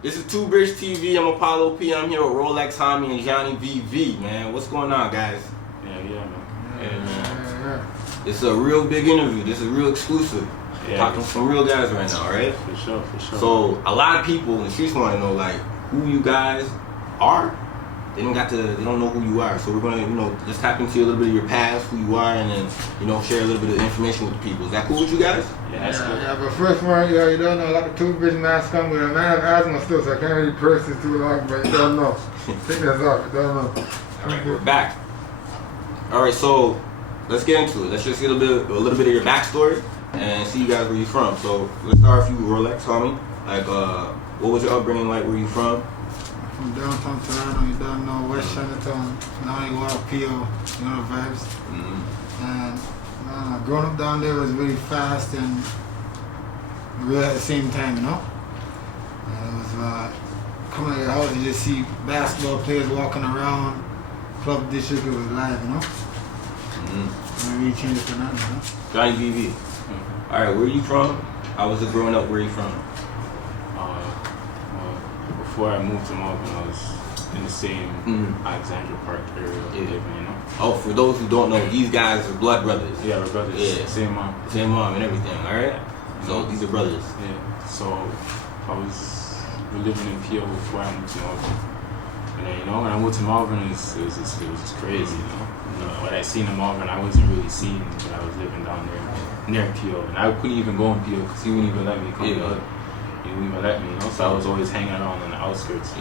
This is Two Bridge TV. I'm Apollo P. I'm here with Rolex, Homi, and Jonie VV, man. What's going on, guys? Man. Yeah. It's a real big interview. This is real exclusive. Talking to some real guys right now, right? For sure. So a lot of people in the streets want to know like who you guys are. They don't know who you are. So we're gonna, just tap into a little bit of your past, who you are, and then, share a little bit of information with the people. Is that cool with you guys? Yeah, but first one, you don't know, like the toothbrush mask come with a man of asthma still, so I can't really press this too long, but you don't know. Take that off, you don't know. Alright, we're back. Alright, so let's get into it. Let's just get a little bit of your backstory and see you guys where you're from. So let's start with you, Rolex, homie. Like, what was your upbringing like? Where you from? From downtown Toronto, you don't know, West Chinatown. Now you go out PO, you know the vibes. And growing up down there was really fast and real at the same time, And it was coming to your house, you just see basketball players walking around, club district, it was live, And really changed it for nothing, Johnny VV. Alright, where are you from? How was it growing up? Where are you from? Before I moved to Melbourne, I was in the same Alexandra Park area, Oh, for those who don't know, these guys are blood brothers. Yeah, we're brothers. Yeah. Same mom and everything, alright? So these are brothers. Yeah. So we living in PO before I moved to Melbourne. And then, when I moved to Melbourne, it was just crazy, What I seen in Melbourne, I wasn't really seeing when I was living down there near PO. And I couldn't even go in PO because he wouldn't even let me come to he wouldn't even let me, So I was always hanging around on the outskirts,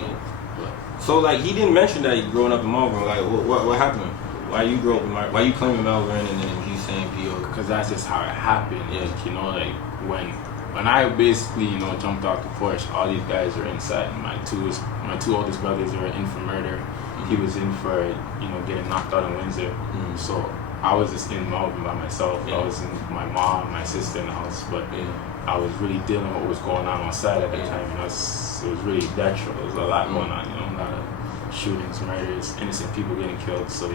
So, like, he didn't mention that you growing up in Melbourne. Like, what happened? Why you grew up in Melbourne? Why you claiming Melbourne and then he's saying PO? Because that's just how it happened. When I basically, jumped off the porch, all these guys are inside. My two oldest brothers are in for murder. He was in for, getting knocked out in Windsor. So I was just in Melbourne by myself. I was in my mom, my sister in the house, but I was really dealing with what was going on outside at the time. It was really detrimental. There was a lot going on, a lot of shootings, murders, innocent people getting killed. So,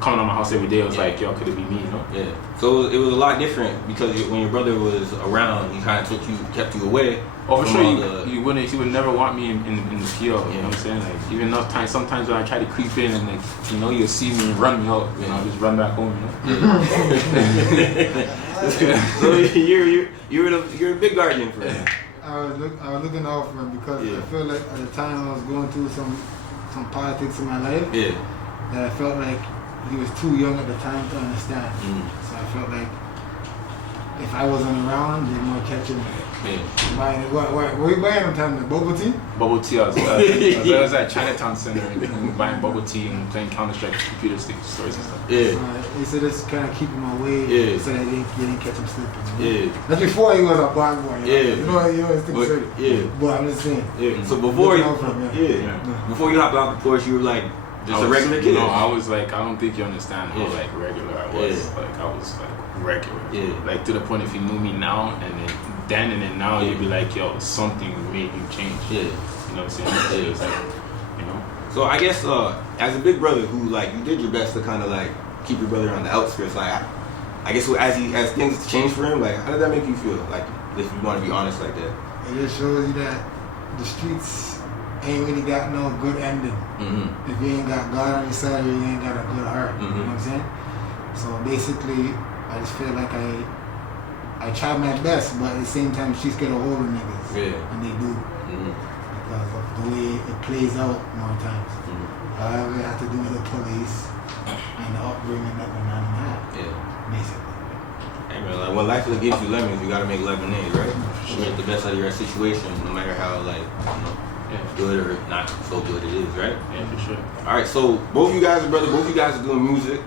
coming to my house every day, it was like, yo, could it be me, Yeah. So it was a lot different because when your brother was around, he kind of kept you away. Oh, for sure. He would never want me in the PO. You know what I'm saying? Like, even sometimes when I try to creep in and you'll see me and run me out, I'll just run back home. So you're a big guardian for him. I was looking out for him because I feel like at the time I was going through some politics in my life. That I felt like he was too young at the time to understand. So I felt like if I wasn't around, they'd more catching me. What were you buying at the time? The bubble tea? Bubble tea. I was at Chinatown Center and buying bubble tea and playing Counter-Strike computer stores and stuff. He said just kind of keep him away so that you didn't catch him slipping. That's before he was a bad boy. But I'm just saying. So before before you hopped out the porch, you were like just a regular kid? No, I was like, I don't think you understand how regular I was. I was regular. Like to the point if you knew me now and then now you'd be like, yo, something made you change. You know what I'm saying? It's like, So I guess as a big brother who you did your best to kind of keep your brother on the outskirts, I guess as things changed for him, how did that make you feel? If you want to be honest like that. It just shows you that the streets ain't really got no good ending. If you ain't got God on your side, you ain't got a good heart. You know what I'm saying? So basically, I just feel like I try my best, but at the same time, she's get a hold of niggas. And they do. Because of the way it plays out more times. However, it has to do with the police and the upbringing that the man had. Basically. Hey man, when life gives you lemons, you gotta make lemonade, right? You make the best out of your situation, no matter how good or not so good it is, right? Yeah, for sure. Alright, so both of you guys are brothers, both of you guys are doing music.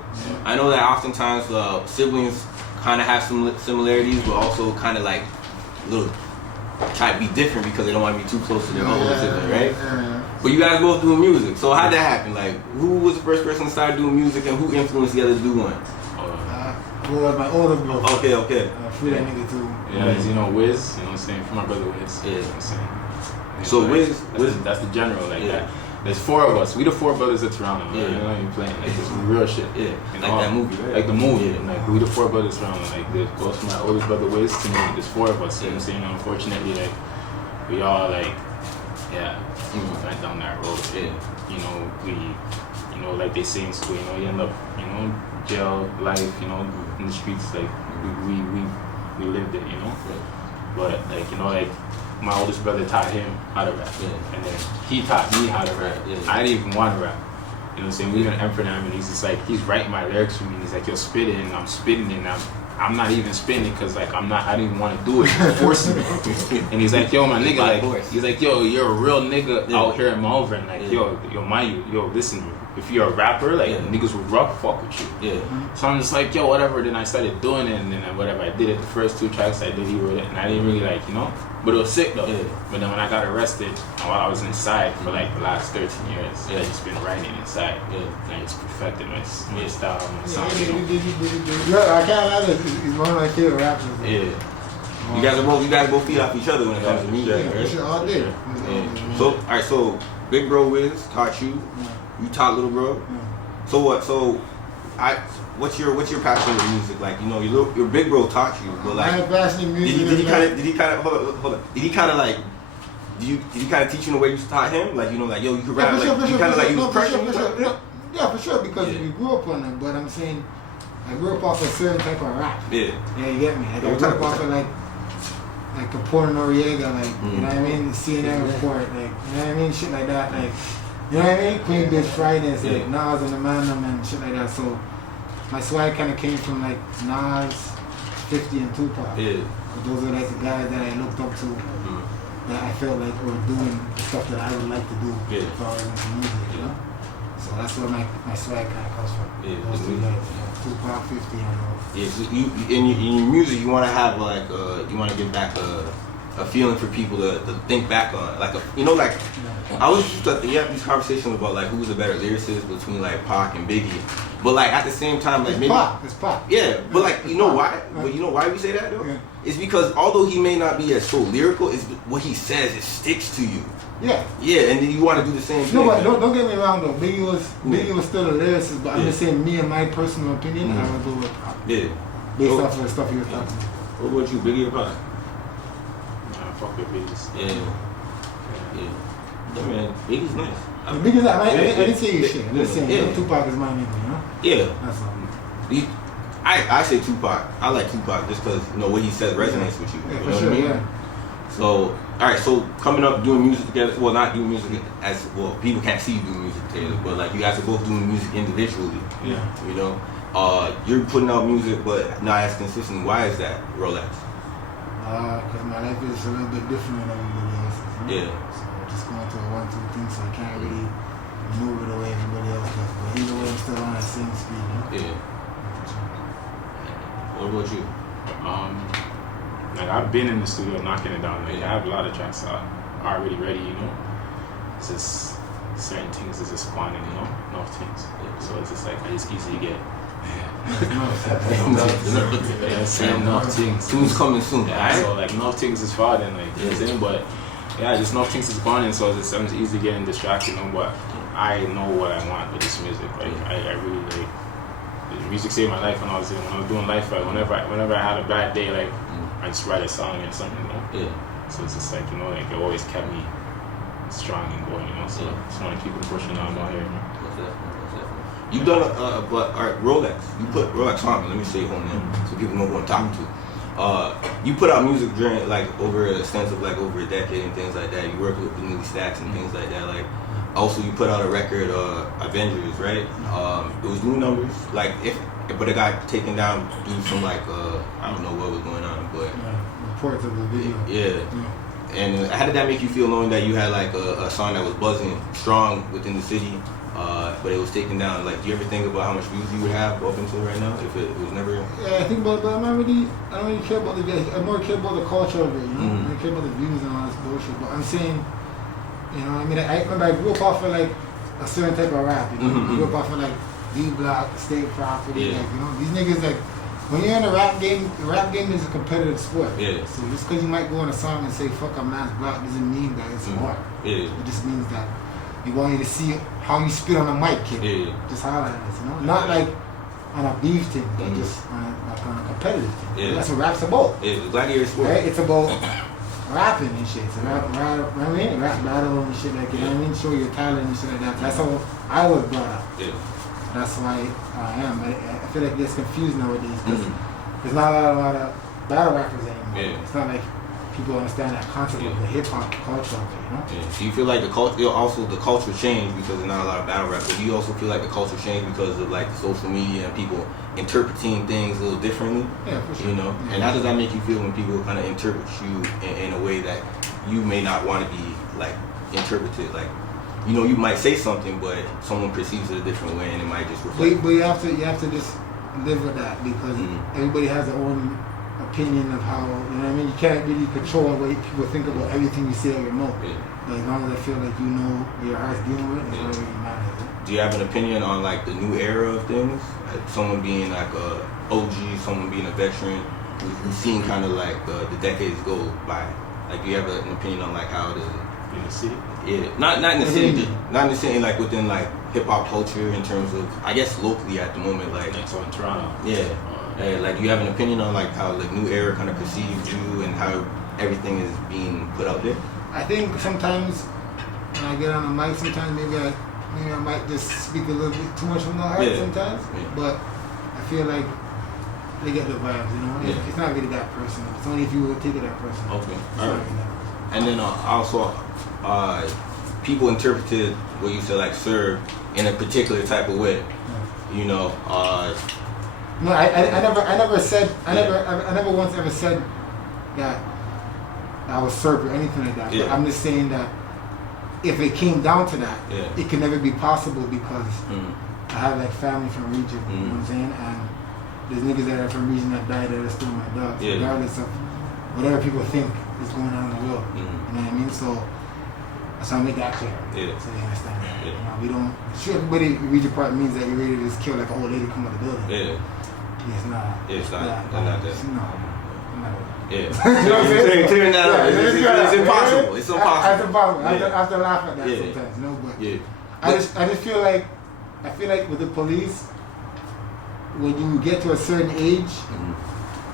I know that oftentimes siblings kind of have some similarities, but also kind of little try to be different because they don't want to be too close to their older sibling, right? But you guys both doing music, so how'd that happen? Who was the first person to start doing music and who influenced the other to do one? Who was my older brother? Okay. Free that nigga too. Yeah, Wiz, what I'm saying? For my brother Wiz. You know what I'm saying? So Wiz, that's the general that. There's four of us. We the four brothers of Toronto. You know, you playing this real shit. That movie, right? Like the movie. We the four brothers of Toronto. It goes from my oldest brother Wiz to me. There's four of us. You know what I'm saying? Unfortunately, we all like, went down that road. Yeah. You know, like they say in school, you know, you end up, you know, jail life, you know, in the streets, like we lived it, you know. But like, you know, like my oldest brother taught him how to rap, and then he taught me how to rap. I didn't even want to rap. You know what I'm saying? We were in Amsterdam, and he's just like, he's writing my lyrics for me. He's like, yo, spit it, and I'm spitting it, and I'm not even spitting it because like I didn't even want to do it, forcing it. And he's like, yo, my nigga, like, he's like, yo, you're a real nigga out here in Malvern, like, yo, listen, if you're a rapper, like niggas would fuck with you. So I'm just like, yo, whatever. Then I started doing it, and then whatever I did it. The first 2 tracks I did, he wrote it, and I didn't really like, you know. But it was sick though. But then when I got arrested, while I was inside for like the last 13 years, I just been writing inside. And I just perfected my style, my sound. I can't lie, he's one of my favorite rappers. You guys both feed off each other when it comes to music. Yeah, all day. So, alright, so Big Bro Wiz taught you. You taught Little Bro. So what? So, what's your passion with music? Like, you know, your Big Bro taught you, but like, my passion in music. Did he kind of hold on? Did he kind of like? Did you kind of teach you in the way you taught him? Like, you know, like, yo, you can rap. For Sure. Yeah, for sure, because we grew up on it. But I'm saying, I grew up off a certain type of rap. Yeah, you get me. Like, I grew up off of like Capone Noriega, like, you know what I mean? CNN report, like, you know what I mean? Shit like that, like, you know what I mean? Queen Bitch Fridays, like Nas and the Man and shit like that. So my swag kind of came from like Nas, 50 and Tupac. Those are like the guys that I looked up to. That I felt like were doing the stuff that I would like to do as far as into music, you know? So that's where my swag kind of comes from. Those 2 guys, Tupac, 50, and all. Yeah, so in your music, you want to have like, you want to give back a feeling for people to think back on. Like, you know, like, I was used to, you have these conversations about like who's the better lyricist between like Pac and Biggie. But like at the same time, like maybe It's Pac. Yeah, but like, you know why? But you know why we say that though? It's because although he may not be as so lyrical, it's what he says, it sticks to you. Yeah, and then you want to do the same thing. No, but don't get me wrong though. Biggie was still a lyricist, but I'm just saying, me and my personal opinion, I would go with Pac. Based off of the stuff he was talking about. What about you, Biggie or Pac? I fuck with Biggie. Yeah, man, Biggie's nice. Biggie's nice. I didn't say you shit. I'm just saying, Tupac is my nigga, you know? Yeah. That's all. I say Tupac. I like Tupac just because, you know, what he says resonates with you. Yeah, you for know sure, what I mean? So, alright, so coming up doing music together, well, not doing music as, well, people can't see you doing music together, but like you guys are both doing music individually. Yeah. You know? You're putting out music, but not as consistent. Why is that, Rolex? Because my life is a little bit different than everybody else's. You know? So just going through a 1-2 thing, so I can't really move it the way everybody else does. But either way, I'm still on that same speed, you know? What about you? Like I've been in the studio knocking it down. Like I have a lot of tracks already ready, you know. It's just certain things is just spawning, you know, enough things. So it's just like it's easy to get. Enough things. Soon's coming soon. So like enough things is far then, like you know what I'm saying? But just enough things is spawning, so it's easy getting distracted, you know. But I know what I want with this music. Like I really like. Music saved my life when I was doing life. Like whenever I had a bad day, like I just write a song and something, you know. So it's just like, you know, like it always kept me strong and going, you know. So I just want to keep it pushing on out here, you know. You done but alright, Rolex. You put Rolex on. Let me say your whole name so people know who I'm talking to. You put out music during like over a extent of like over a decade and things like that. You work with the Newly Stacks and things like that. Like. Also, you put out a record, Avengers, right? It was doing numbers, like but it got taken down due to some like I don't know what was going on, but reports of the video. And how did that make you feel knowing that you had like a song that was buzzing strong within the city, but it was taken down? Like, do you ever think about how much views you would have up until right now if it was never? Yeah, I think about it, but I don't really care about the guys. I more care about the culture of it, you know. I don't care about the views and all this bullshit. But I'm saying. You know what I mean? I remember I grew up off of like a certain type of rap, you know? I grew up off of like D-Block, State Property, like, you know? These niggas, like, when you're in a rap game is a competitive sport. So just because you might go on a song and say, fuck a man's block doesn't mean that it's hard. It just means that you want you to see how you spit on a mic, kid. Just how that is, you know? Not like on a beef thing, but just on a competitive thing. That's what rap's about. Gladiator sport. Right? It's about rapping and shit. So rap battle and shit like, you know what I mean? Show your talent and shit like that. That's how I was brought up. Yeah. That's why I am. I feel like it's confused nowadays because there's not a lot of battle rappers anymore. Yeah. It's not like people understand that concept of the hip hop culture of it, you know? Yeah. Do you feel like the culture changed because there's not a lot of battle rap, but do you also feel like the culture changed because of like social media and people interpreting things a little differently? Yeah, for sure. You know? Yeah. And how does that make you feel when people kind of interpret you in a way that you may not want to be like interpreted? Like, you know, you might say something, but someone perceives it a different way, and it might just reflect. But you have to just live with that because everybody has their own opinion of how, you know what I mean? You can't really control what people think about everything you say or your mouth. Yeah. But as long as I feel like you know what your heart's dealing with, it's not really matters. Do you have an opinion on like the new era of things? Like someone being like a OG, someone being a veteran. We've seen kind of like the decades go by. Like, do you have an opinion on like how it is in the city? Yeah, not in the city, not in the city, like within like hip hop culture in terms of, I guess, locally at the moment, like. So in Toronto. Yeah. Like, do you have an opinion on like how the new era kind of perceives you and how everything is being put out there? I think sometimes when I get on the mic, sometimes maybe I might just speak a little bit too much from the heart sometimes. Yeah. But I feel like they get the vibes, you know. Yeah. It's not really that personal. It's only if you would take it that personal. Okay. It's All not right. really that. And then also, people interpreted what you said, like serve, in a particular type of way. Yeah. You know. No, I never once ever said that I was served or anything like that. Yeah. But I'm just saying that if it came down to that, Yeah. it can never be possible because I have like family from region, you know what I'm saying? And there's niggas that are from region that died that are still my dogs, Yeah. regardless of whatever people think is going on in the world. You know what I mean? So I make that clear. Yeah. So they understand that. Yeah. You know, we don't sure everybody region part means that you're ready to just kill like an old lady come out the building. Yeah. It's not. It's not that. No. Yeah. You know what I'm saying? Clearing that up. Yeah, It's impossible. It's impossible. That's impossible. I Yeah. have to laugh at that Yeah. sometimes. No, but Yeah. I just feel like with the police, when you get to a certain age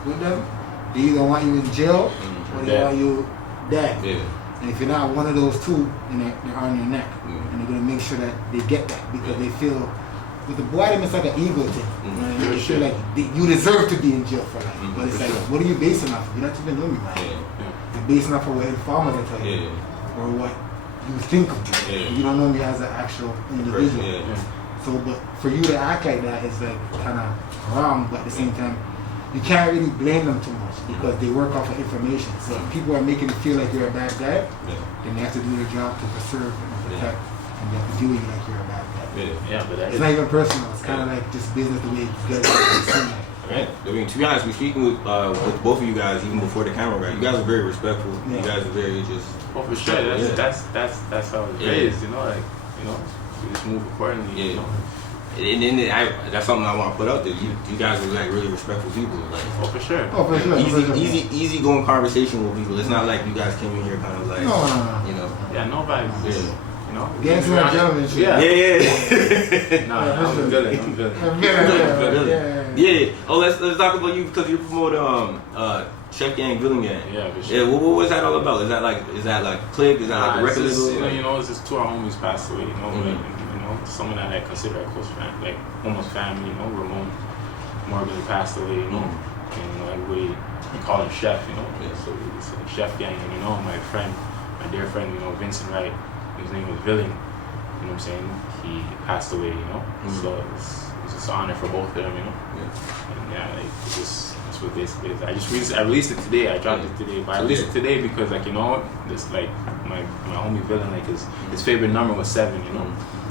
with them, they either want you in jail or they want you dead. Yeah. And if you're not one of those two, then they're on your neck, and they're gonna make sure that they get that because they feel. With the boy, it's like an ego thing. Right? They feel like you deserve to be in jail for life. But it's like, what are you basing off of? You don't even know me, man. You're basing off of what informers are telling you, or what you think of me. Yeah. You don't know me as an actual individual. So, but for you to act like that is like kind of wrong. But at the same time, you can't really blame them too much because they work off of information. So if people are making you feel like you're a bad guy, then they have to do their job to preserve and protect, and they have to deal with you like you're a bad guy. Yeah, but It's not even personal. It's kind of like just business the way you guys are. Right. I mean, to be honest, we're speaking with both of you guys even before the camera, right? You guys are very respectful. Yeah. You guys are very just. Oh, for sure. That's how it's raised. You know, like we just move accordingly. Yeah. You know. And then that's something I want to put out there. You guys are like really respectful people. Like, Oh, for sure. Oh, for sure. easy going conversation with people. It's not like you guys came in here kind of like, No. you know. Yeah, no vibes. Yeah. You know. Gangster and gentlemen shit. Yeah. Yeah. Nah, I'm a villain. Yeah. Oh, let's talk about you because you promote Chef Gang, Villain Gang. Yeah, for sure. Yeah. What was that all about? Is that like click? Is that like a record it's label? just, it's just two of our homies passed away. Someone that I consider a close friend, like almost family. Ramon Morgan passed away. And everybody we call him Chef. Yeah. So it's a Chef Gang. And my dear friend, Vincent Wright. His name was Villain. You know what I'm saying? He passed away. So it's just an honor for both of them. And it's just. That's what basically is. I released it today. I dropped it today, but I released it today because this my homie Villain, his favorite number was 7.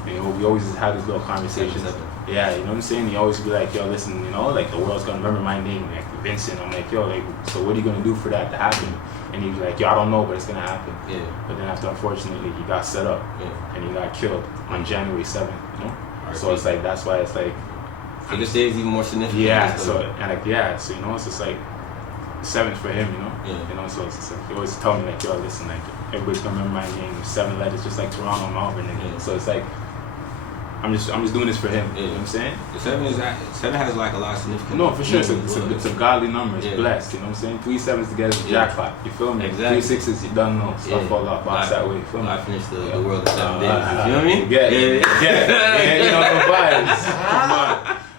And we always have these little conversations. Yeah, you know what I'm saying? He always be like, yo, listen, like the world's gonna remember my name, like Vincent. I'm like, yo, so what are you gonna do for that to happen? And he was like, yo, I don't know, but it's gonna happen. Yeah. But then after, unfortunately, he got set up and he got killed on January 7th. So it's like that's why it's like. So this day is even more significant. Yeah. So it's just like 7th for him. So it's just like, he always tell me like, yo, listen, like everybody's gonna remember my name. 7 letters, just like Toronto, Melbourne. So it's like. I'm just doing this for him. Yeah. You know what I'm saying? The 7 has like a lot of significance. No, for sure. It's a godly number. It's blessed. You know what I'm saying? 3 7s together is a jackpot. You feel me? Exactly. 3 6s, you don't know. Stuff fall off. Box that way. You feel me? I finished the world in 7 days. You know what I mean? Yeah. You know the vibes.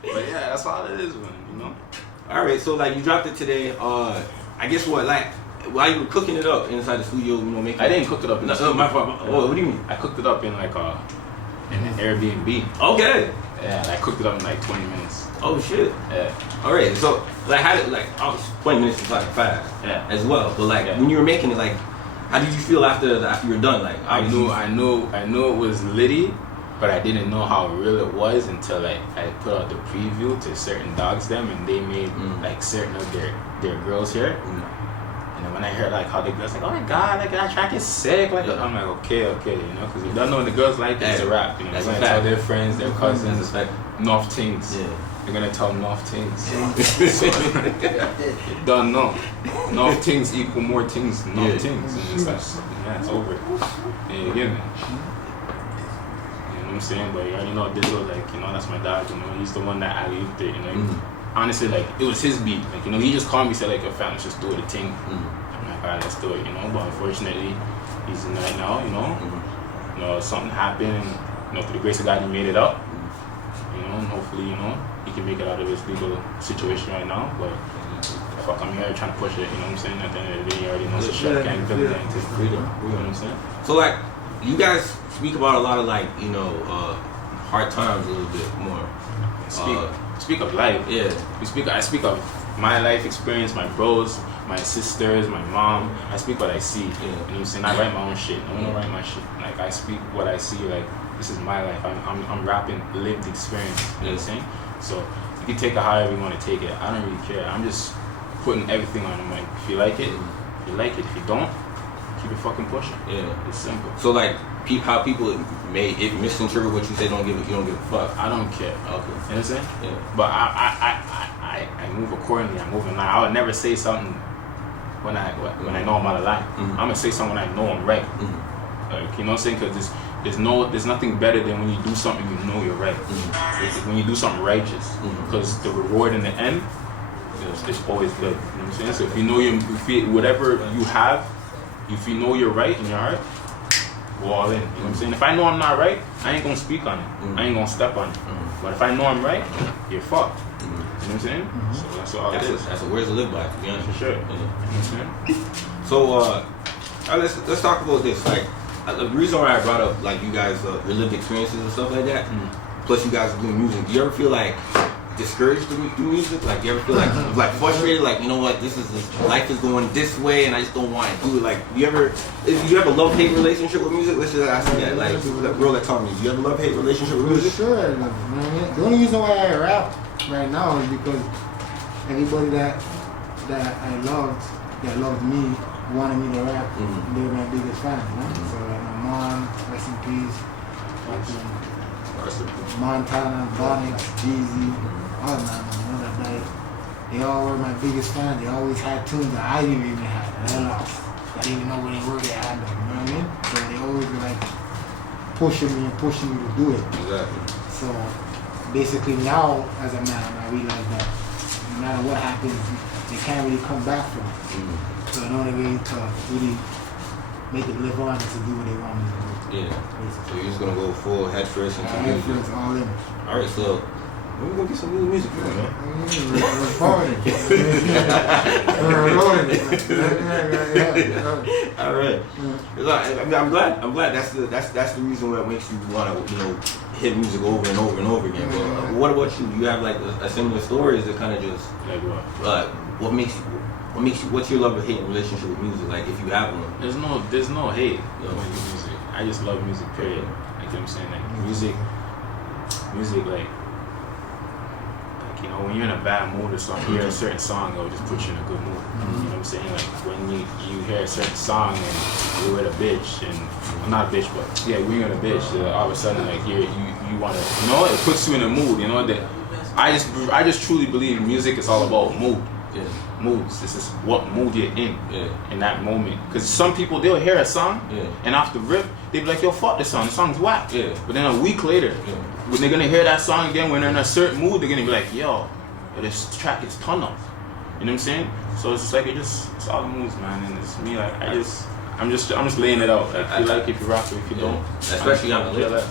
But yeah, that's all it is, man. You know. All right, so like you dropped it today. I guess what like while you were cooking it up inside the studio, you know, making. I didn't cook it up in the studio. My fault. Oh, what do you mean? I cooked it up in like in an Airbnb. Okay. Yeah, I cooked it up in like 20 minutes. Oh shit. Yeah. All right, so like how did like 20 minutes is like fast. Yeah. As well, but like when you were making it, like how did you feel after you were done? Like I knew it was litty, but I didn't know how real it was until like I put out the preview to certain dogs them, and they made like certain of their girls here. And then when I heard like how the girls like, oh my god, like that track is sick, like I'm like okay, you know, because you don't know when the girls like it, it's a rap, you know. They're gonna tell their friends, their cousins, it's like North things. Yeah. They're gonna tell North things. So, you don't know. North things equal more things than North things. And it's like, yeah, it's over. Yeah, you get me? You know what I'm saying? But you already know Dizzle, like, you know, that's my dad, you know, he's the one that alley-ooped it, you know. Honestly, like, it was his beat. Like, you know, he just called me, said, like, yo, fam, let's just do it a thing. I'm like, alright, let's do it, you know. But unfortunately, he's in right now, you know. You know, something happened, and, you know, through the grace of God, he made it up. You know, and hopefully, you know, he can make it out of this legal situation right now. But, fuck, I'm here trying to push it, you know what I'm saying? At the end of the day, you already know it's a shot gang villain to freedom. You know what I'm saying? So, like, you guys speak about a lot of, like, you know, hard times a little bit more. Speak of life. Yeah. I speak of my life experience, my bros, my sisters, my mom. I speak what I see. You know what I'm saying? I write my own shit. I don't write my shit. Like I speak what I see. Like this is my life. I'm rapping lived experience. You know what I'm saying? So you can take it however you want to take it. I don't really care. I'm just putting everything on the mic. If you like it, you like it. If you don't, keep it fucking pushing. Yeah. It's simple. So like how people may misinterpret what you say, you don't give a fuck. I don't care. Okay. You know what I'm saying? Yeah. But I move accordingly. I move in line. I would never say something when I know I'm out of line. I'm gonna say something when I know I'm right. Like, you know what I'm saying? Because there's nothing better than when you do something you know you're right. When you do something righteous, because the reward in the end is always good. You know what I'm saying? So if you know whatever you have, if you know you're right in your heart, go all in. You know what I'm saying? If I know I'm not right, I ain't gonna speak on it. I ain't gonna step on it. But if I know I'm right, you're fucked. You know what I'm saying? So that's all it is. That's a words to live by, to be honest. For sure. Yeah. You know what I'm saying? So let's talk about this. Like the reason why I brought up like you guys your lived experiences and stuff like that. Plus you guys are doing music. Do you ever feel like discouraged to do music? Like you ever feel like frustrated? Like you know what, life is going this way and I just don't want to do it. Like do you have a love-hate relationship with music? Let's just ask that. Like that girl that told me, do you have a love-hate relationship with music? Sure, I love it, man. The only reason why I rap right now is because everybody that I loved, that loved me, wanted me to rap. They were my biggest fan, you know? So like my mom, rest in peace. Montana, Bonix, Jeezy, all of them, you know, that died. They all were my biggest fans. They always had tunes that I didn't even have. I didn't even know where they were. They had them, you know what I mean? So they always were like pushing me to do it. Exactly. So basically now, as a man, I realize that no matter what happens, they can't really come back from it. So the only way to really make it live on is to do what they want me to do. Yeah. Basically. So you're just gonna go full head first into head first, all in. All right, so we're gonna get some new music for you, man. All right. I'm glad that's the reason why it makes you wanna hit music over and over and over again. But what about you? Do you have like a similar story? Or is it kind of just like what? What's your love or hate relationship with music? Like if you have one. There's no hate with music. I just love music, period. Like you know what I'm saying? Like music like you know, when you're in a bad mood or something, you hear a certain song, it'll just put you in a good mood. You know what I'm saying? Like when you hear a certain song and you're with a bitch and well, not a bitch, but yeah, when you're in a bitch, all of a sudden like you wanna, you know, it puts you in a mood. You know that I just truly believe music is all about mood. Moods. This is what mood you're in that moment. Because some people, they'll hear a song and off the rip, they'll be like, yo, fuck this song. The song's whack. But then a week later, when they're gonna hear that song again, when they're in a certain mood, they're gonna be like, yo, this track is ton up. You know what I'm saying? So it's just like it's all the moods, man. And it's me, like I'm just laying it out. Like, if you like, if you rock it, if you don't. Especially on the late night.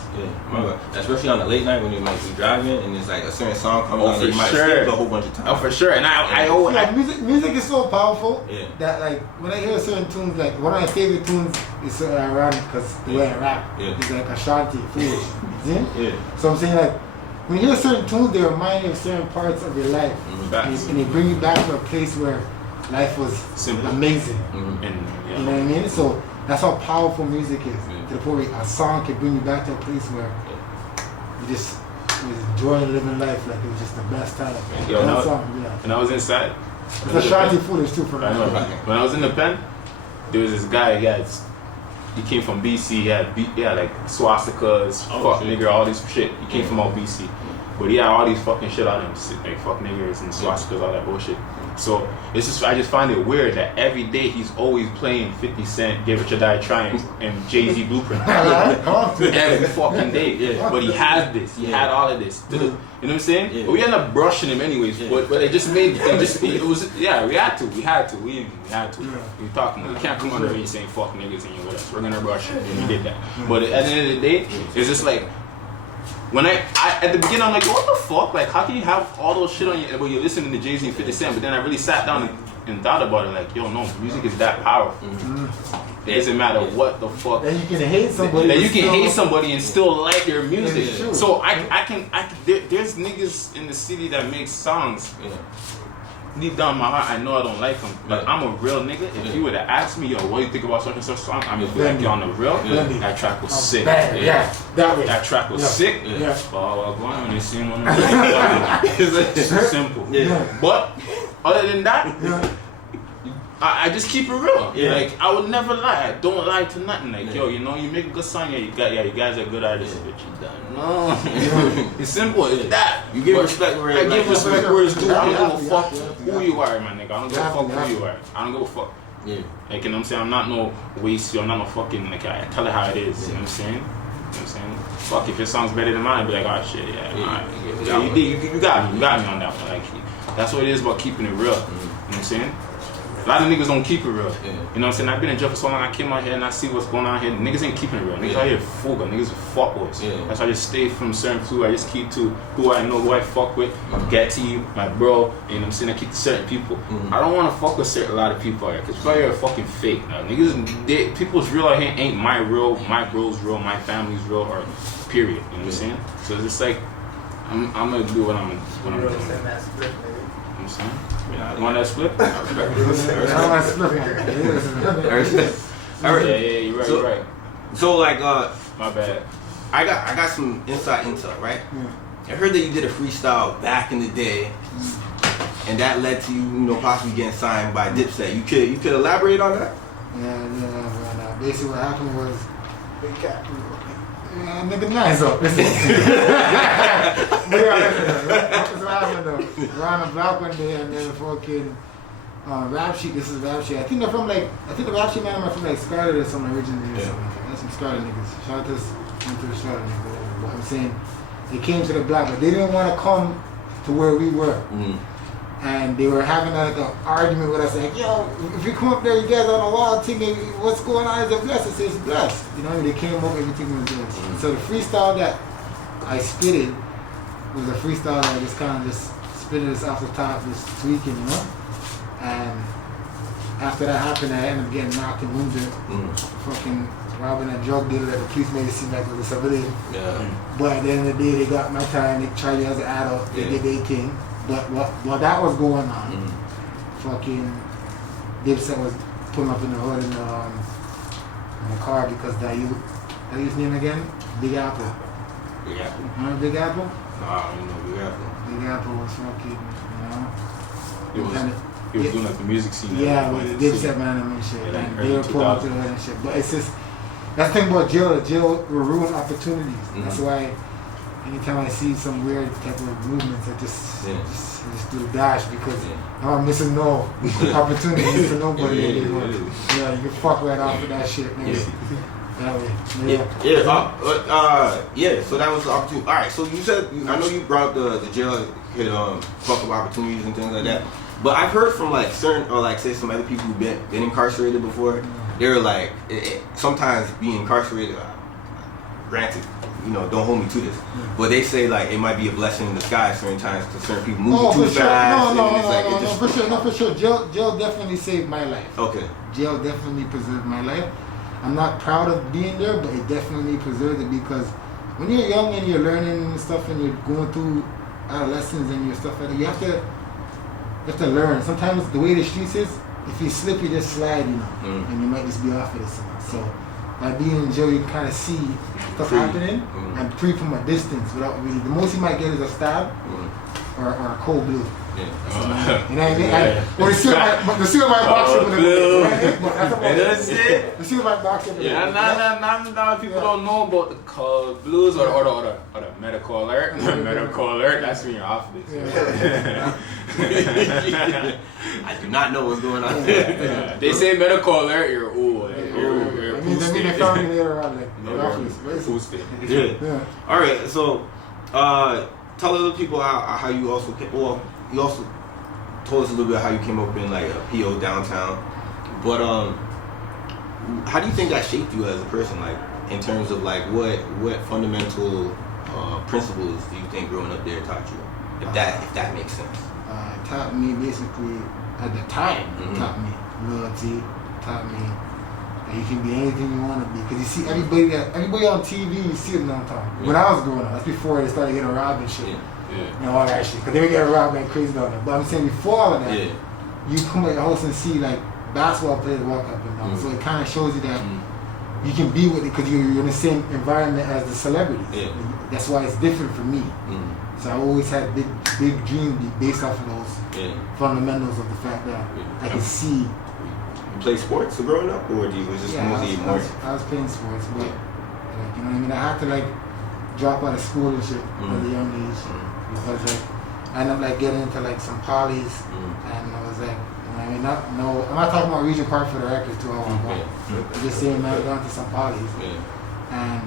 Especially on the late night when you might be driving and it's like a certain song comes on, you might skip it a whole bunch of times. Oh, for sure. And I always music is so powerful that like when I hear certain tunes, like one of my favorite tunes is so ironic because the way I rap is like Ashanti, foolish. So I'm saying like when you hear certain tunes, they remind you of certain parts of your life, and they bring you back to a place where life was simple, amazing. And, you know what I mean? So that's how powerful music is. To the point where a song can bring you back to a place where you just was enjoying living life, like it was just the best time. And I was inside. It's Ashanti foolish too for me. When I was in the pen, there was this guy. He came from BC. He had like swastikas, fuck nigger, all this shit. He came from all BC, but he had all these fucking shit on him, like fuck niggers and swastikas, all that bullshit. So it's just I just find it weird that every day he's always playing 50 Cent, Give It Your Die Trying, and Jay-Z Blueprint every fucking day. But he had this, he had all of this. You know what I'm saying? But we ended up brushing him anyways. But it just made it was we had to. We had to. We talking. We can't come under here and saying fuck niggas and whatever. We're gonna brush him, and we did that. But at the end of the day, it's just like. When I at the beginning I'm like, what the fuck? Like, how can you have all those shit on you when you're listening to Jay-Z and 50 Cent? But then I really sat down and thought about it. Like, yo, no, music is that powerful. It doesn't matter what the fuck. And you can hate somebody. That you can hate somebody and still like their music. So there's niggas in the city that make songs. Deep down in my heart, I know I don't like them, but I'm a real nigga. If you were to ask me, yo, what do you think about such and such song? I'm gonna be like, yo, on the real, that track was sick. That track was sick. Well, go on and see one. It's simple. But other than that, I just keep it real. Like, I would never lie. I don't lie to nothing. Like, yo, you know, you make a good song, you guys are good artists, but you done. No. It's simple. It's that. You give respect where I give respect where it's due. I don't give a fuck who you are, my nigga. I don't give a fuck who you are. I don't give a fuck. Like, you know what I'm saying? I'm not no wasty. I'm not no fucking, like, I tell it how it is. You know what I'm saying? You know what I'm saying? Fuck, if your song's better than mine, I'd be like, oh shit, alright. You got me on that one. Like, that's what it is about keeping it real. You know what I'm saying? A lot of niggas don't keep it real. You know what I'm saying? I've been in jail for so long, I came out here and I see what's going on here. Niggas ain't keeping it real. Niggas out here fuga. Niggas are fuckboys. That's why I just stay from certain people. I just keep to who I know, who I fuck with. Get to you, my bro. You know what I'm saying? I keep to certain people. I don't want to fuck with a lot of people out here because people out here are fucking fake. Now. Niggas, people's real out here ain't my real, my bro's real, my family's real, or period. You know what I'm saying? So it's just like, I'm gonna do what I'm doing. You know what I'm saying? You want that split? You're right. So like my bad. I got some inside intel, right? I heard that you did a freestyle back in the day, and that led to you possibly getting signed by Dipset. You could elaborate on that? Yeah. Basically what happened was nigga nice though. What's happening though? We're on the block one day and then the fucking rap sheet. This is rap sheet. I think they're from like. I think the rap sheet man are from like Scarlet or something originally. Or something. That's some Scarlet niggas. Shout out to the Scarlet niggas. But I'm saying they came to the block, but they didn't want to come to where we were. And they were having like an argument with us, like, yo, if you come up there, you guys on a wild thing, what's going on? Is it blessed? I say it's blessed. You know, they came up, everything was good. So the freestyle that I spitted was a freestyle that I just kind of just spitted this off the top, just tweaking, you know? And after that happened, I ended up getting knocked and wounded. Fucking robbing a drug dealer that the police made it seem like it was a civilian. But at the end of the day, they got my time, they tried me as an adult, they did their thing. But while that was going on, fucking Dipset was pulling up in the hood in the car because that his name again? Big Apple. Big Apple. Remember Big Apple? No, I don't know Big Apple. Big Apple was fucking, He was doing like the music scene. Yeah, with Dipset man and shit. Yeah, and they were pulling up to the hood and shit. But it's just, that's the thing about jail will ruin opportunities. That's why anytime I see some weird type of movements, I just and just do the dash because I'm missing no opportunity for nobody anymore. Yeah, you can fuck right off with that shit, man. That way. Yeah. So that was the opportunity. All right. So you said I know you brought up the jail hit fuck up opportunities and things like that. But I've heard from like certain or like say some other people who've been incarcerated before. They're like sometimes being incarcerated. Granted, don't hold me to this, but they say like it might be a blessing in disguise certain times because certain people move too fast. No, for sure. Jail definitely saved my life. Okay. Jail definitely preserved my life. I'm not proud of being there, but it definitely preserved it because when you're young and you're learning and stuff and you're going through adolescence and your stuff like that, you have to learn. Sometimes the way the streets is, if you slip, you just slide, and you might just be off of this. So by being in jail, you can kind of see stuff happening and pre from a distance without really. The most you might get is a stab or a cold blue. Yeah. You know what I mean? Well, the silver boxer with the silver boxer. Now people don't know about the cold blues or the medical alert. Medical alert, that's when you're off this. I do not know what's going on. They say medical alert, you're I mean, they found me there around Yeah. All right, so tell other people how you also came. Well, you also told us a little bit how you came up in like a PO downtown, but how do you think that shaped you as a person? Like in terms of like what fundamental principles do you think growing up there taught you? If that makes sense. It taught me basically at the time. It taught me loyalty. Taught me that you can be anything you want to be. Because you see everybody on TV, you see them downtown. When I was growing up, that's before they started getting robbed and shit. All that shit. Because they were getting robbed like crazy down there. But I'm saying before all of that, you come at your house and see like basketball players walk up and down. So it kind of shows you that you can be with it because you're in the same environment as the celebrities. That's why it's different for me. So I always had big dreams based off of those fundamentals of the fact that I can see. You play sports growing up, or do you just mostly more? I was playing sports, but like, you know what I mean. I had to like drop out of school and shit at a young age because like I ended up like getting into like some polys, and I was like, you know what I mean. I'm not talking about Region Park for the record too. I'm just saying, man, I got into some polys, and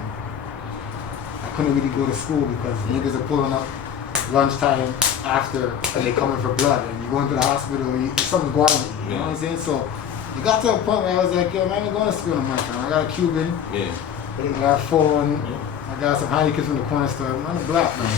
I couldn't really go to school because niggas are pulling up lunchtime after and they coming for blood, and you go into the hospital, something's going on. You know what I'm saying? So it got to a point where I was like, yo, man, I'm going to school in my time. I got a Cuban, I got a phone, I got some Heineken from the corner store. I'm a black man.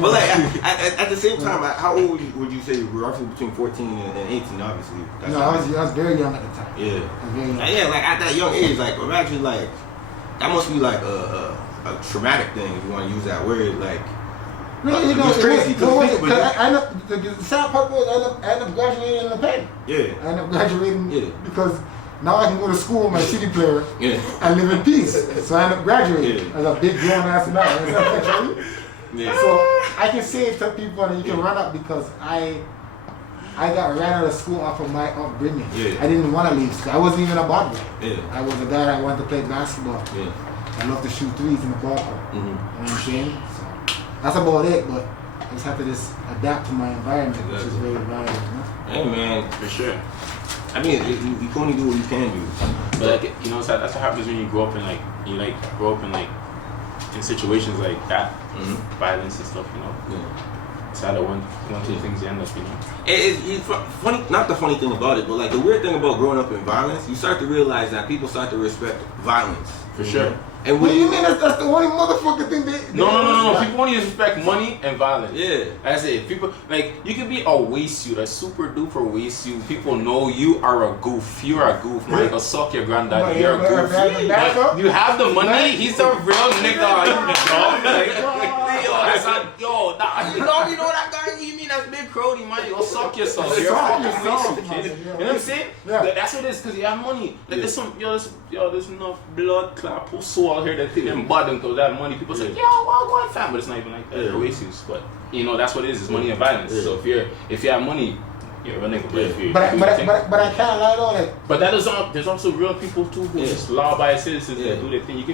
But like at the same time, how old would you say you were? Roughly between 14 and 18, obviously. No, I was very young at the time. Yeah, like at that young age, like imagine like that must be like a traumatic thing if you want to use that word, like. No, you know, it's crazy. The sad part was I ended up graduating in the pen. I ended up graduating because now I can go to school with my CD player and live in peace. So I ended up graduating as a big grown ass man. So I can say it to people and you can run up because I got ran out of school off of my upbringing. I didn't want to leave school. I wasn't even a bad boy. I was a guy that wanted to play basketball. I love to shoot threes in the ballpark. You know what I'm saying? That's about it, but I just have to adapt to my environment, which is very valuable. Hey man, for sure. I mean, you can only do what you can do. But like, you know, that's what happens when you grow up in in situations like that, violence and stuff. You know, it's either one of the things you end up. You know, it's funny. Not the funny thing about it, but like the weird thing about growing up in violence, you start to realize that people start to respect violence. For sure. And what do you mean that's the only motherfucking thing they No. People only respect money and violence. Yeah. That's it. People, like, you can be a waste a super duper waste you. People know you are a goof. You're a goof, man. Go suck your granddad. You're a goof. You have the money. He's a real nigga. You know that guy? You mean that's Big Crody, man? You'll suck yourself. You're a fucking kid. You know what I'm saying? That's what it is, because you have money. Like, there's enough blood clot pussy out here that think them bad because they have money. People say, yo, well, go on, fam. But it's not even like that. They're racist. But, you know, that's what it is. It's money and violence. So if you have money, Yeah, real nigga. But if you, But if you think- I can't lie though, like. But there's also real people too who just law-abiding citizens that do their thing.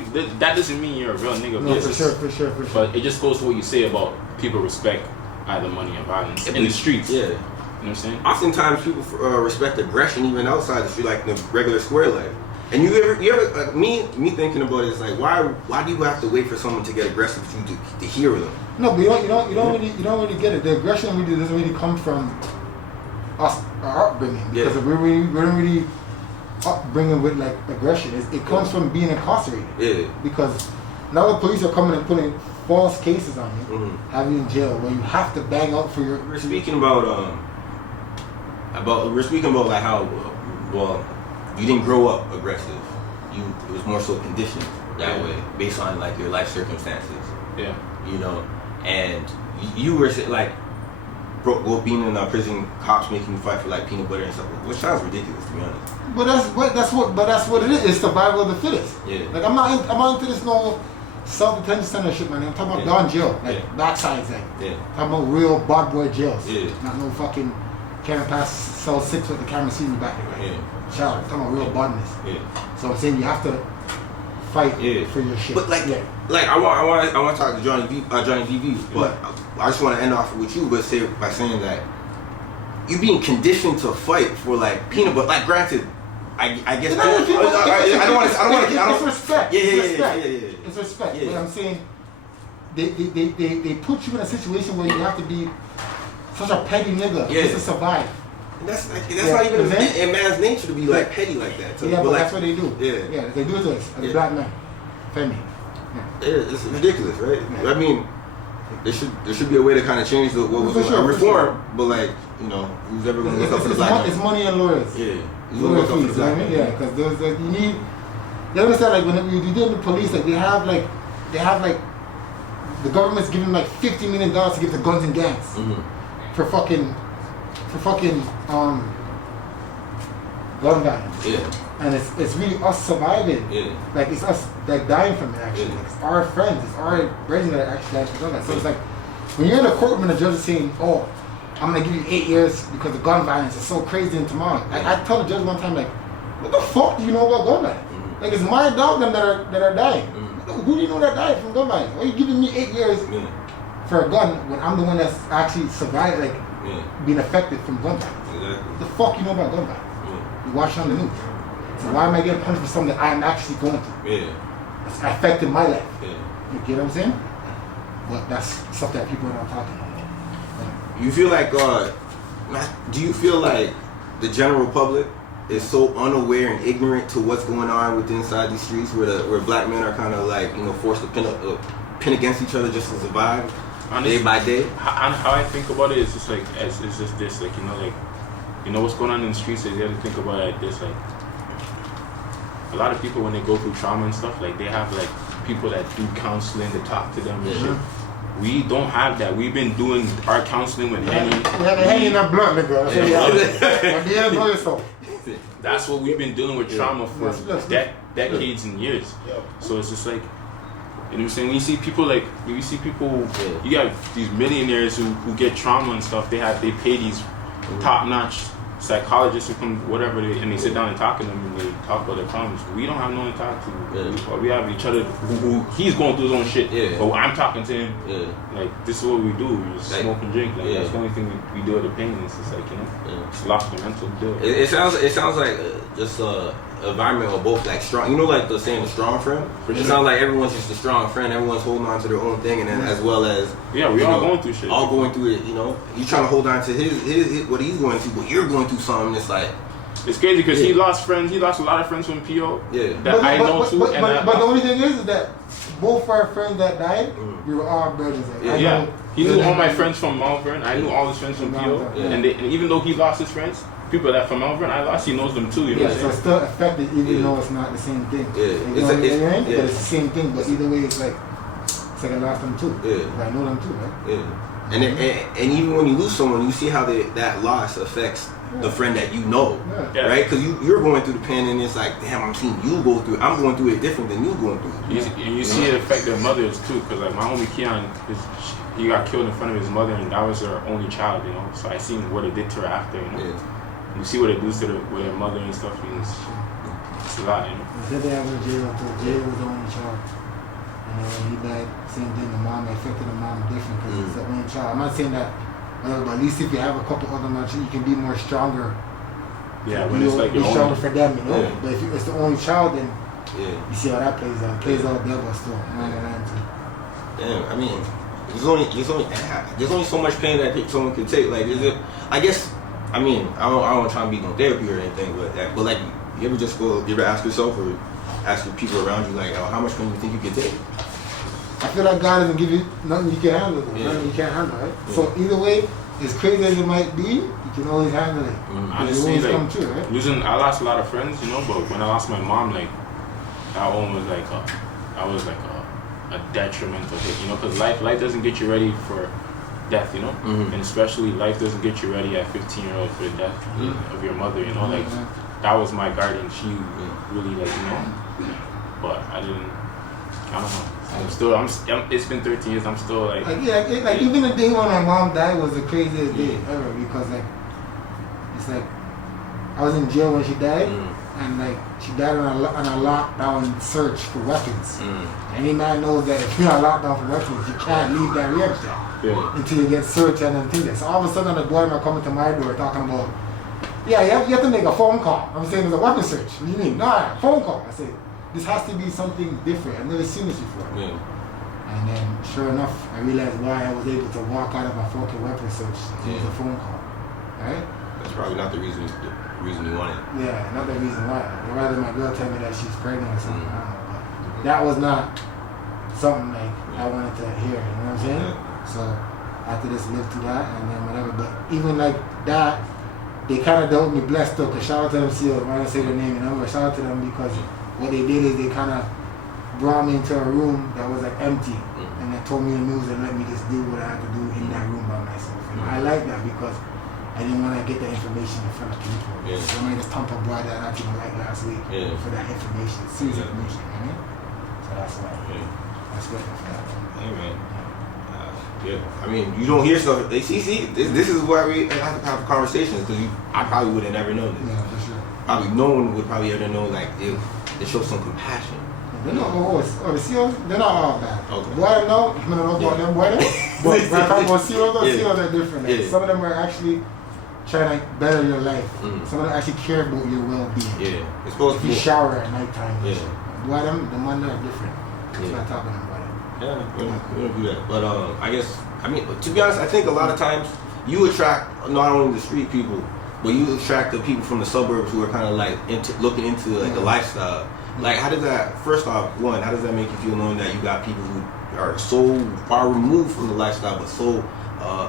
That doesn't mean you're a real nigga. No, for sure. But it just goes to what you say about people respect either money or violence in the streets. Yeah. You know what I'm saying? Oftentimes people respect aggression even outside the street, like in the regular square life. And you ever me thinking about it is like, why do you have to wait for someone to get aggressive for you to hear them? No, but you don't really get it. The aggression really doesn't really come from us, our upbringing, because we don't really upbringing with like aggression. It comes from being incarcerated. Yeah. Because now the police are coming and putting false cases on you, have you in jail, where you have to bang out for your. We're speaking about like how you didn't grow up aggressive. It was more so conditioned that way based on like your life circumstances. Yeah. You know, and you were like, being in a prison, cops making you fight for like peanut butter and stuff, which sounds ridiculous to be honest. But that's what it is. It's survival of the fittest. Yeah. Like I'm not into this no self-detention center shit, man. I'm talking about down jail, like backsides, like. Yeah. Talking about real bad boy jails. Yeah. Not no fucking camera pass cell 6 with the camera seeing you back there. Right? Yeah. Shout out. Talking about real badness. Yeah. So I'm saying you have to fight for your shit. But like I want to talk to Johnny VV, but I just want to end off with you, by saying that you being conditioned to fight for like peanut butter. Like, granted, I guess I don't want to. It's respect. Yeah. It's respect. Yeah. But I'm saying they put you in a situation where you have to be such a petty nigga just to survive. And that's not even in man's nature to be like petty like that. So, but that's what they do. Yeah, they do it to us as a black man. Femi. Yeah, it's ridiculous, right? Yeah. I mean, there should be a way to kind of change reform, but like, you know, who's ever going to look up for the black man? It's money and lawyers. Yeah, lawyer fees. Yeah, because you need. You understand? Like when you deal with the police, like they have like the government's giving like $50 million to give to guns and gangs for fucking gun violence. Yeah. And it's really us surviving. Yeah. Like it's us like dying from it actually. Yeah. Like, it's our friends, it's our brethren that actually died from that. So it's like when you're in a courtroom and the judge is saying, "Oh, I'm gonna give you 8 years because the gun violence is so crazy in tomorrow." I told the judge one time, like, what the fuck do you know about gun violence? Like it's my dog them that are dying. Who do you know that died from gun violence? Why are you giving me 8 years for a gun when I'm the one that's actually survived, like being affected from gun violence? Exactly. What the fuck you know about gun violence? You watch it on the news. So why am I getting punished for something that I'm actually going through? Yeah. It's affecting my life. Yeah. You get what I'm saying? But that's stuff that people are not talking about. Yeah. You feel like, do you feel like the general public is so unaware and ignorant to what's going on within inside these streets where black men are kind of like, you know, forced to pin against each other just to survive day by day? How I think about it is just like, it's just this, like, you know what's going on in the streets, you have to think about it like this, like, a lot of people when they go through trauma and stuff, like they have like people that do counseling to talk to them and shit. We don't have that. We've been doing our counseling with Henny. Henny in that blunt, nigga. That's what we've been dealing with trauma for decades and years. So it's just like, you know what I'm saying? When you see people you got these millionaires who get trauma and stuff. They pay these top-notch psychologists who come, whatever, and they sit down and talk to them and they talk about their problems. We don't have no one to talk to. We have each other who he's going through his own shit. But I'm talking to him. Like, this is what we do. We just smoke and drink. Like, that's the only thing we do with the pain. It's just like, you know, it's lost the mental deal. It sounds like just environment of both, like strong. You know, like the saying, a strong friend. It sounds like everyone's just a strong friend. Everyone's holding on to their own thing, and then as well as we all going through shit. All going through it. You know, you trying to hold on to his what he's going through, but you're going through something. It's like it's crazy because he lost friends. He lost a lot of friends from PO. Yeah, that I know too. But the only thing is that both our friends that died, we were all brothers. He knew all my friends from Malvern. I knew all his friends from PO, and even though he lost his friends. People that from Malvern, I lost, he knows them too. You know so it's still affected even though it's not the same thing. But it's the same thing, but either way it's like I lost them too. But I know them too, right? Yeah. And even when you lose someone, you see how that loss affects the friend that you know, right? Because you're going through the pain, and it's like, damn, I'm seeing you go through it. I'm going through it different than you going through it. You see it affect their mothers too, because like my homie Keon, he got killed in front of his mother, and that was her only child, you know. So I seen what it did to her after, you know. Yeah. You see what it does to with her mother and stuff. It's a lot, you know. They said they have in jail until jail was the only child. And when he died, same thing, the mom affected the mom different because it's the only child. I'm not saying that, but at least if you have a couple other children, you can be more stronger. Yeah, when it's like be your stronger own. for them, you know. Yeah. But if it's the only child, then Yeah. you see how that plays out. It plays out double still. Damn, I mean, there's only so much pain that someone can take. Like, is it? I guess. I mean, I don't try to be no therapy or anything, but like, you ever just go, you ever ask yourself or ask your people around you, like, oh, how much pain do you think you can take? I feel like God doesn't give you nothing you can handle. Though. Yeah. Nothing you can't handle, right? Yeah. So either way, as crazy as it might be, you can always handle it. Honestly, it always like, come true, right? I lost a lot of friends, you know, but when I lost my mom, like, that one was like a detrimental hit, you know, because life doesn't get you ready for death, you know, and especially life doesn't get you ready at 15-year-old for the death of your mother, you know, like, that was my guardian. She really, like, you know, but I don't know. It's been 13 years, I'm still like even the day when my mom died was the craziest day ever because like it's like I was in jail when she died and like she died on a lockdown search for weapons. Any man knows that if you're on lockdown for weapons, you can't leave that reaction until you get searched and then things. So all of a sudden the boy are coming to my door talking about, yeah, you have to make a phone call. I'm saying there's a weapon search. What do you mean? Nah, phone call. I said, this has to be something different. I've never seen this before. Yeah. And then, sure enough, I realized why I was able to walk out of a fucking weapon search. It was a phone call. Right? That's probably not the reason you wanted. Yeah, not the reason why. I'd rather my girl tell me that she's pregnant or something. I don't know. But that was not something like I wanted to hear. You know what I'm saying? So, after this, lived through that and then whatever. But even like that, they kind of dealt me blessed though. Because shout out to them, still. I'm going to say their name, you know? But shout out to them because what they did is they kind of brought me into a room that was like empty and they told me the news and let me just do what I had to do in that room by myself. And I like that because I didn't want to get the information in front of people. So I just pump a boy that I didn't like last week for that information, serious information, you know? So that's why. That's good for that. Hey man. I mean, you don't hear stuff. See, this is why we have to have conversations because I probably would have never known this. Yeah, for sure. Probably no one would probably ever know like they show some compassion. They're not the SEALs, they're not all bad. Okay. Boy, I know about them, boy. But when I talk about SEALs, SEALs are different. Like, some of them are actually trying to better your life. Some of them actually care about your well-being. Yeah. It's supposed If to you be. shower at nighttime. Yeah. Boy, the men are different. That's what I'm talking about. Yeah, we don't do that. But I mean, to be honest, I think a lot of times you attract not only the street people, but you attract the people from the suburbs who are kind of like looking into like the lifestyle. Like, how does that? First off, how does that make you feel knowing that you got people who are so far removed from the lifestyle, but so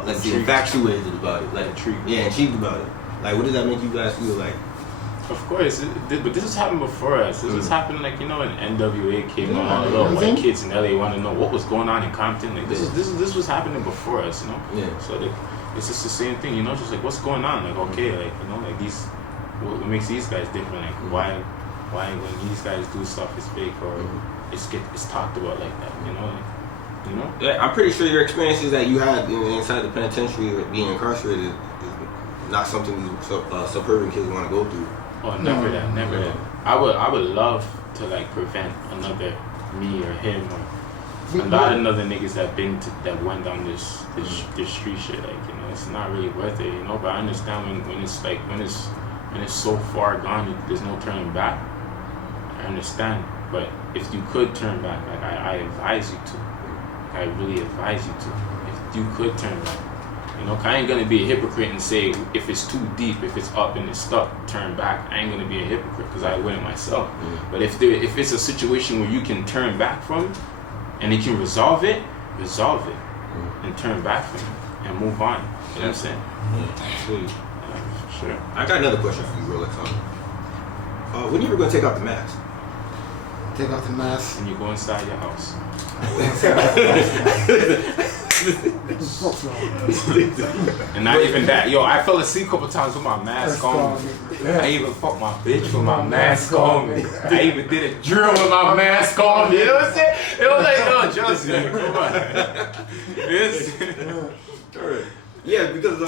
let's say infatuated about it, like intrigued about it? Like, what does that make you guys feel like? Of course, but this has happened before us. This has happened, like, you know, when NWA came out, all the little white kids in LA want to know what was going on in Compton. Like, this was happening before us, you know. Yeah. So like, it's just the same thing, you know. Just like, what's going on? Like, okay, like, you know, like these, what makes these guys different? Like, why when these guys do stuff is fake or it's talked about like that, you know? Like, you know. Yeah, I'm pretty sure your experiences that you had inside the penitentiary or being incarcerated is not something these suburban kids want to go through. Oh, never that. I would love to like prevent another me or him or a lot of other niggas that went down this street shit. Like, you know, it's not really worth it, you know. But I understand when it's so far gone, there's no turning back. I understand, but if you could turn back, like I advise you to. I really advise you to. If you could turn back. You know, I ain't gonna be a hypocrite and say if it's too deep, if it's up and it's stuck, turn back. I ain't gonna be a hypocrite because I went it myself. But if it's a situation where you can turn back from, and you can resolve it, and turn back from it and move on. You know what I'm saying? Yeah, sure. I got another question for you, Rolex. When are you ever gonna take off the mask? Take off the mask. And you go inside your house. And not even that. Yo, I fell asleep a couple times with my mask on. I even fucked my bitch with my mask on me. I even did a drill with my mask on me. You know what I'm saying? It was like, oh, Justin, come on. Yeah, because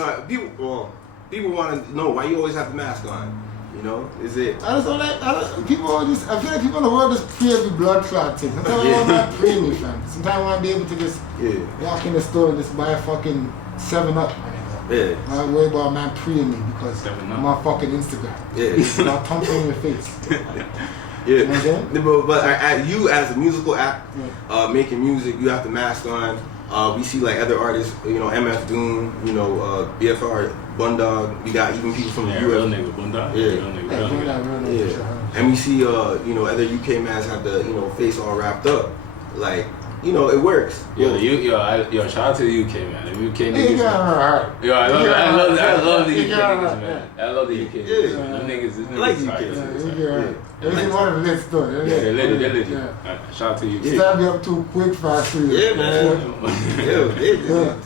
people want to know why you always have the mask on. You know, is it? I just don't like. I feel like people in the world just pray every blood clot thing. Sometimes I want to pray me, fam. Sometimes I want to be able to just walk in the store and just buy a fucking 7-Up. Yeah. I don't worry about a man preying me because I'm on fucking Instagram. Yeah. Not thumping in your face. Yeah. You know what I'm saying? But you as a musical act, making music, you have the mask on. We see like other artists, you know, MF Doom, you know, BFR, Bundog. We got even people from the US. Real nigga, Bundog. Yeah. Real nigga. Yeah. And we see, you know, other UK mans have the, you know, face all wrapped up. Like, you know, it works. Yo, shout out to the UK, man. The UK niggas. Yo, I love the UK niggas, man. I love the UK niggas. Them niggas, I like the UK. Everything one of the list though. Yeah, they're legit. Shout out to you. You gotta be up too quick, fast for you. Yeah, man. They're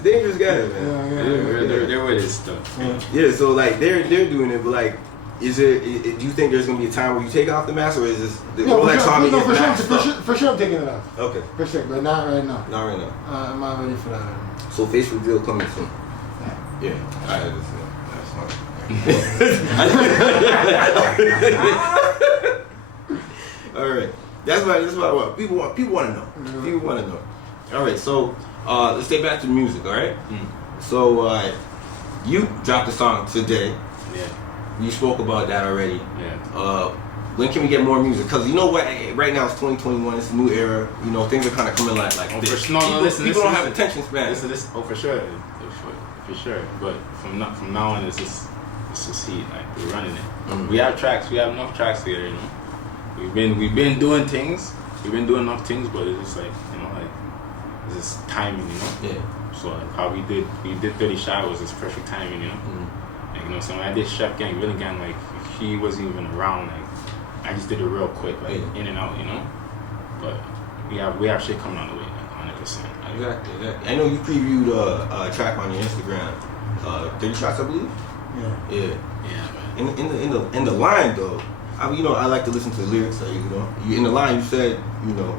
dangerous guys, man. They're with this stuff. Yeah, so like they're doing it, but like, do you think there's gonna be a time where you take off the mask, or is this the Rolex Homi gets maxed up? For sure, I'm taking it off. Okay. For sure, but not right now. Not right now. I'm not ready for that right now. So face reveal coming soon. Yeah. Alright, that's fine. All right. That's what people want to know. People want to know. All right. So let's stay back to music. All right. So you dropped a song today. Yeah. You spoke about that already. Yeah. When can we get more music? Because you know what? Right now it's 2021. It's a new era. You know, things are kind of coming like this. People don't have attention span. Oh, for sure. For sure. But from now on, it's just heat. Like, we're running it. Mm-hmm. We have tracks. We have enough tracks together. You know. We've been doing things. We've been doing enough things, but it's just like, you know, like, it's just timing, you know. Yeah. So like how we did 30 Shy was just perfect timing, you know. Like, you know, so when I did Chef Gang, Villain Gang, like he wasn't even around. Like I just did it real quick, like in and out, you know. But we have shit coming on the way, like 100%. Exactly. I know you previewed a track on your Instagram, 30 Shots, I believe. Yeah, man. In the line though, you know, I like to listen to the lyrics. You know, in the line you said, you know,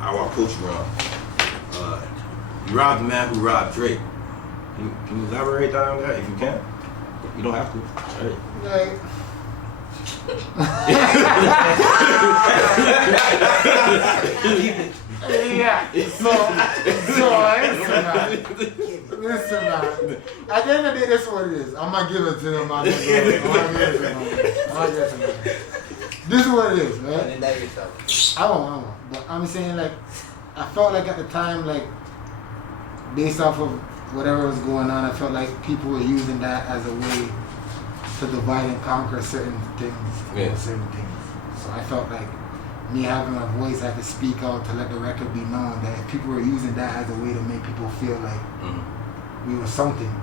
I want to quote you wrong. You robbed the man who robbed Drake. Can you elaborate on that if you can? You don't have to. All right. Yeah. So listen, man. At the end of the day, that's what it is. I'm gonna give it to them, man. This is what it is, man. I won't. But I'm saying, like, I felt like at the time, like, based off of whatever was going on, I felt like people were using that as a way to divide and conquer certain things. Certain things. So I felt like me having a voice, I could speak out to let the record be known that if people were using that as a way to make people feel like we were something,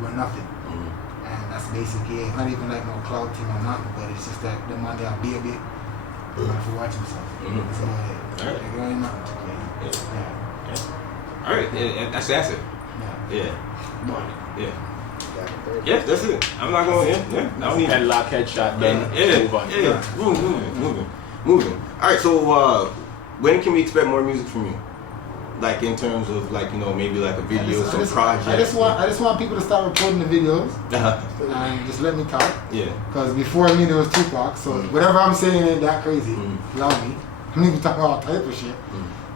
we're nothing. And that's basically it. Not even like no cloud thing or nothing, but it's just that the money I'll be a bit for watching something. So like really nothing. Alright, that's it. Yeah. Yes, that's it. I'm not going in. Yeah. I don't need headlock, headshot, then move on. Moving. Alright, so when can we expect more music from you? Like in terms of like, you know, maybe like a video, some project. I just want people to start recording the videos and just let me talk. Yeah. Because before me there was Tupac, so whatever I'm saying ain't that crazy. Allow me. I'm even talking all type of shit.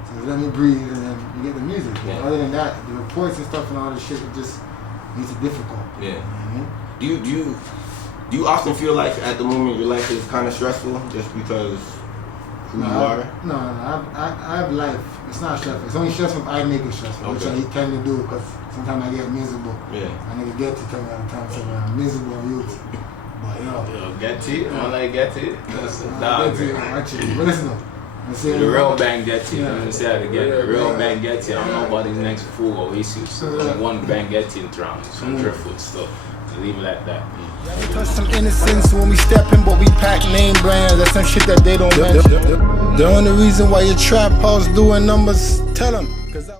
So let me breathe and then you get the music. Yeah. Other than that, the reports and stuff and all this shit, it just makes it difficult. Yeah. You know? Do you often feel like at the moment your life is kind of stressful just because who you are? No, I have life. It's not stressful. It's only stressful if I make it stressful, which I tend to do because sometimes I get miserable. Yeah. I never get to tell me all the time, so I'm miserable and youth. But yo, get it? I like get it. That's a dog. But listen though. The real bang gets you. Let me say that again. The real bang gets you. I don't know about these next fool or Oasis. One bang gets you in round. Some driftwood stuff. Leave it at that. Touch some innocence when we steppin', but we pack name brands. That's some shit that they don't mention. The only reason why your trap house doing numbers, tell them.